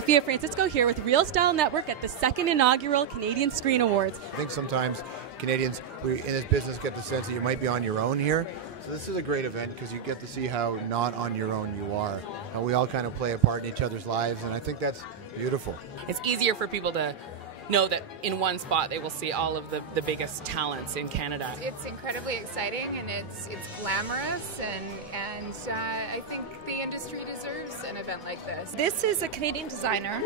Afia Francisco here with Real Style Network at the second inaugural Canadian Screen Awards. I think sometimes Canadians in this business get the sense that you might be on your own here. So this is a great event because you get to see how not on your own you are. And we all kind of play a part in each other's lives, and I think that's beautiful. It's easier for people to know that in one spot they will see all of the biggest talents in Canada. It's incredibly exciting, and it's glamorous, and I think the industry deserves an event like this. This is a Canadian designer,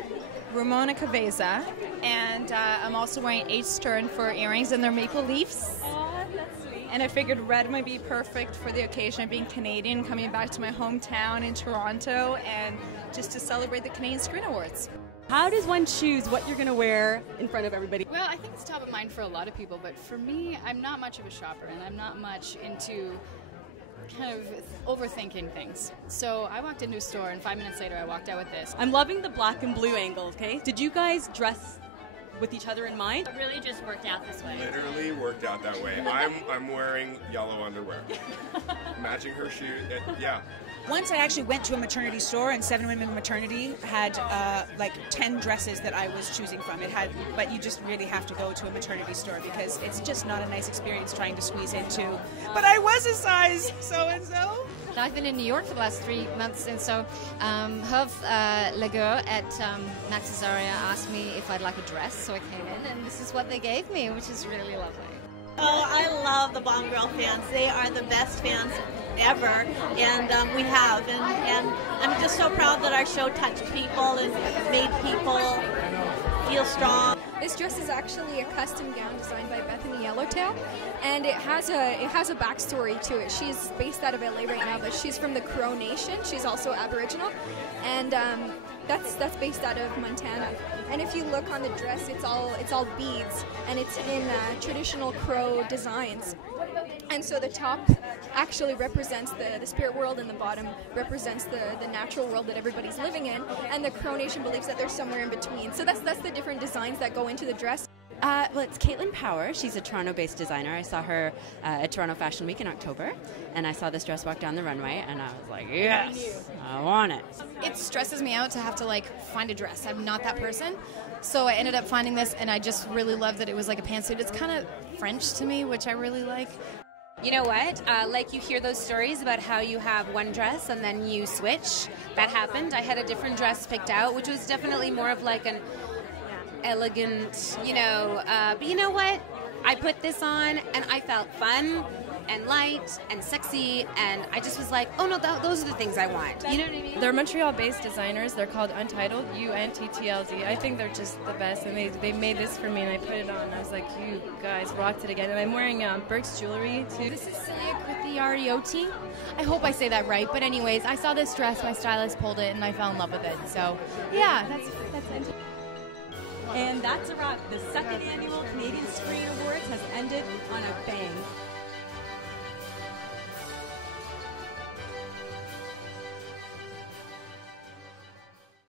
Ramona Caveza, and I'm also wearing H. Stern for earrings, and they're maple leaves. Oh, that's sweet. And I figured red might be perfect for the occasion of being Canadian, coming back to my hometown in Toronto, and just to celebrate the Canadian Screen Awards. How does one choose what you're going to wear in front of everybody? Well, I think it's top of mind for a lot of people, but for me, I'm not much of a shopper, and I'm not much into kind of overthinking things. So I walked into a store, and 5 minutes later I walked out with this. I'm loving the black and blue angle, okay? Did you guys dress with each other in mind? It really just worked out this way. Literally worked out that way. I'm wearing yellow underwear. Matching her shoe, yeah. Once I actually went to a maternity store, and 7 Women Maternity had like 10 dresses that I was choosing from. But you just really have to go to a maternity store because it's just not a nice experience trying to squeeze into. But I was a size so-and-so. I've been in New York for the last 3 months, and so Herve Lagueur at Max's Aria asked me if I'd like a dress, so I came in, and this is what they gave me, which is really lovely. Oh, I love the Bomb Girl fans. They are the best fans ever, and we have. And I'm just so proud that our show touched people and made people feel strong. This dress is actually a custom gown designed by Bethany Yellowtail, and it has a backstory to it. She's based out of LA right now, but she's from the Crow Nation. She's also Aboriginal, and that's based out of Montana. And if you look on the dress, it's all beads, and it's in traditional Crow designs. And so the top actually represents the spirit world, and the bottom represents the natural world that everybody's living in. And the Crow Nation believes that they're somewhere in between. So that's the different designs that go into the dress. Well, it's Caitlin Power. She's a Toronto-based designer. I saw her at Toronto Fashion Week in October, and I saw this dress walk down the runway, and I was like, yes, I want it. It stresses me out to have to find a dress. I'm not that person. So I ended up finding this, and I just really loved that it was like a pantsuit. It's kind of French to me, which I really like. You know what? You hear those stories about how you have one dress and then you switch. That happened. I had a different dress picked out, which was definitely more of like an elegant, but you know what? I put this on and I felt fun and light and sexy, and I just was like, oh no, those are the things I want. You know what I mean? They're Montreal-based designers. They're called Untitled, UNTTLD. I think they're just the best, and they made this for me, and I put it on. I was like, you guys rocked it again. And I'm wearing Burke's jewelry too. This is Celia Cristiariotti. I hope I say that right, but anyways, I saw this dress, my stylist pulled it, and I fell in love with it. So yeah, that's it. And that's a wrap. The second annual Canadian Screen Awards has ended on a bang.